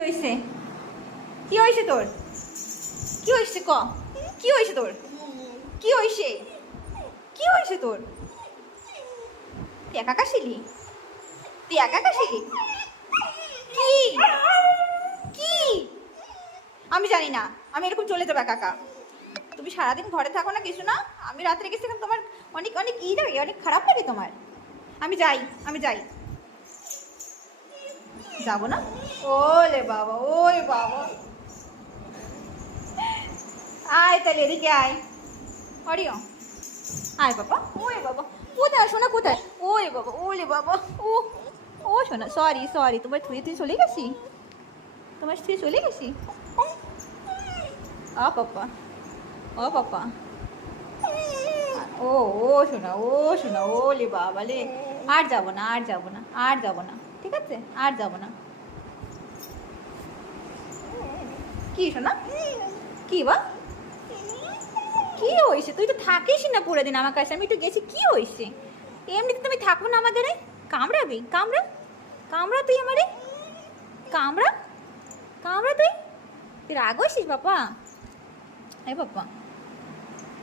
হইছে? কি হয়েছে তোর? কি হয়েছে ক? কি হয়েছে তোর? কি হয়েছে? কি হয়েছে তোর? তুই একা কাশিলি? তুই একা কাশিলি? কি? কি? আমি জানি না, আমি এরকম চলে যাবো একা একা। তুমি সারাদিন ঘরে থাকো না কিছু না, আমি রাত্রে গেছি তোমার অনেক অনেক ই লাগে, অনেক খারাপ লাগে তোমার। আমি যাই, আমি যাই। যাবো না? ওলে বাবা, ওই বাবা। আয় তাহলে এদিকে আয়। অরিও আয় বাবা। ওই বাবা, কোথায় শোনা কোথায়? ওই বাবা, ওলে বাবা। ও ও শোনা, সরি সরি, তোমার তুই চলে গেছি? তোমার স্ত্রী চলে গেছি? ও পাপা, ও পাপা। ও ও শোনা, ও শোনা, ওলে বাবা লে। আর যাবো না, আর যাবো না, আর যাবো না, ঠিক আছে? আর যাবো না। কি শোনা? কি বা? কি হয়েছে? তুই তো থাকিস না পুরো দিন আমার কাছে, আমি তো গেছি। কি হয়েছে? এমনিতে তুমি থাকো না আমাদের। কামড়াবি? কামড়া, কামড়া তুই আমারে, কামড়া, কামড়া তুই। তুই রাগ হয়েছিস বাবা? এ বাবা।